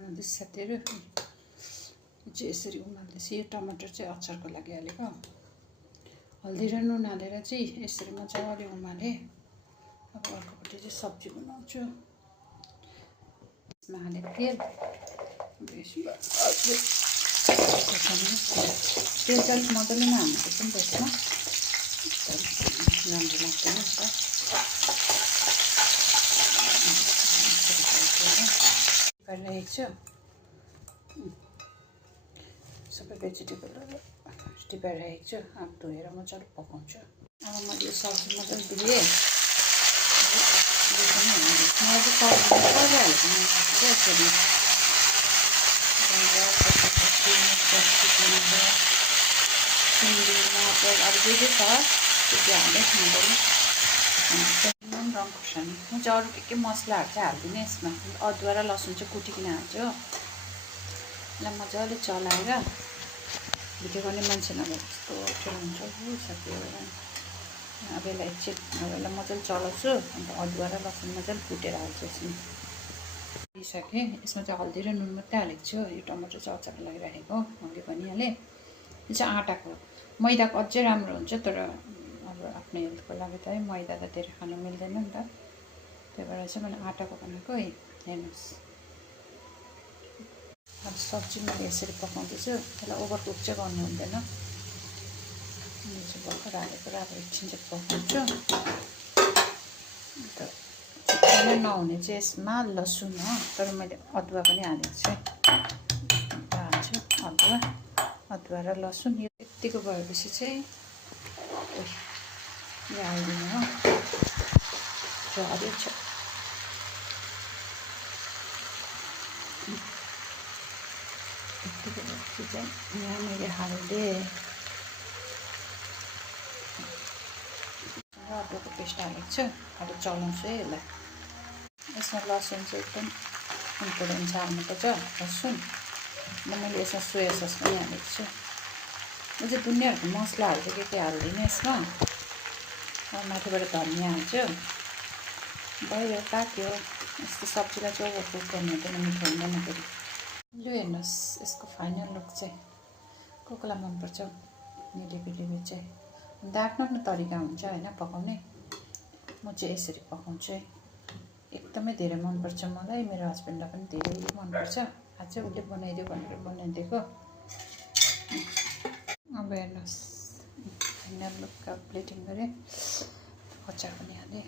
बनाउँदैछु साथीहरू। चाहिँ यसरी उमाल्दैछु। यो टमाटर चाहिँ अचारको लागि हालेको। हल्दी र नुन हालेर चाहिँ यसरी मजाले उमालेँ। अब अर्कोपट्टि चाहिँ सब्जी बनाउँछु। यसमा हालेँ तेल। तेल चाहिँ अलिक मजाले नै हाल्नुपर्छ नि त्यसमा, राम्रो लाग्दैन नि त। गरिरहेको छु। सबै भेजिटेबलहरू टिपाइरहेको छु। अब धोएर मजाले पकाउँछु। अब मैले यो सब्जी मजाले धोएँ। मलाई चाहिँ सब्जी मजाले हालेको यसरी सिमी मटर अब जे जे छ त्यो हालेँ मजाले। रङ खोर्सानी म चाहिँ अरू के मसलाहरू चाहिँ हाल्दिनँ यसमा। अदुवा र लसुन चाहिँ कुटिकन हाल्छु। यसलाई मजाले चलाएर भिडियो गर्ने मान्छे नभए कस्तो अप्ठ्यारो हुन्छ साथीहरू। अब यसलाई एकछिन यसलाई मजाले चलाउँछु। अन्त अदुवा र लसुन मजाले कुटेर हाल्छु यसमा। दिइसकेँ। यसमा चाहिँ हल्दी र नुन मात्रै हालेको छु। यो टमाटर चाहिँ अचारको लागि राखेको मैले भनिहालेँ। यो चाहिँ आँटाको, मैदाको अझै राम्रो हुन्छ। तर अब आफ्नो हेल्थको लागि त है मैदा त धेरै खानु मिल्दैन नि त। त्यही भएर चाहिँ मैले आँटाको बनाएको। हेर्नुहोस् अब सब्जी मैले यसरी पकाउँदैछु। यसलाई ओभरकुक चाहिँ गर्नु हुँदैन। यो चाहिँ भर्खर हालेको र अब एकछिन चाहिँ पकाउँछु। अन्त चिकन नहुने चाहिँ यसमा लसुन हो, तर मैले अदुवा पनि हालेको छु। हाल्छु अदुवा र लसुन। यो यत्तिको भएपछि चाहिँ यो हालिदिनु हो। झरेको छ। यत्तिको भएपछि चाहिँ यहाँ मैले हालिदिएँ। र अदुवाको पेस्ट हालेको छु। अब चलाउँछु है यसलाई। यसमा लसुन चाहिँ एकदम इम्पोर्टेन्ट छ, हाल्नुपर्छ लसुन। र मैले यसमा सोया सस पनि हालेको छु। म चाहिँ दुनियाँहरूको मसलाहरू चाहिँ के हाल्दिनँ यसमा। माथिबाट धनिया हाल्छु। भयो पाक्यो। यस्तो सब्जीलाई चाहिँ ओभरकुक गर्नु हुँदैन, मिठो हुँदैन फेरि। लु हेर्नुहोस् यसको फाइनल लुक चाहिँ। कसलाई मनपर्छ निलिबी चाहिँ। अन्त आफ्नो आफ्नो तरिका हुन्छ होइन पकाउने। म चाहिँ यसरी पकाउँछु है। एकदमै धेरै मनपर्छ मलाई। मेरो हस्बेन्डलाई पनि धेरै मनपर्छ। आज चाहिँ उसले बनाइदियो भनेर बनाइदिएको। अब हेर्नुहोस् फाइनल लुक। प्लेटिङ गरेँ। अचार पनि हालेँ।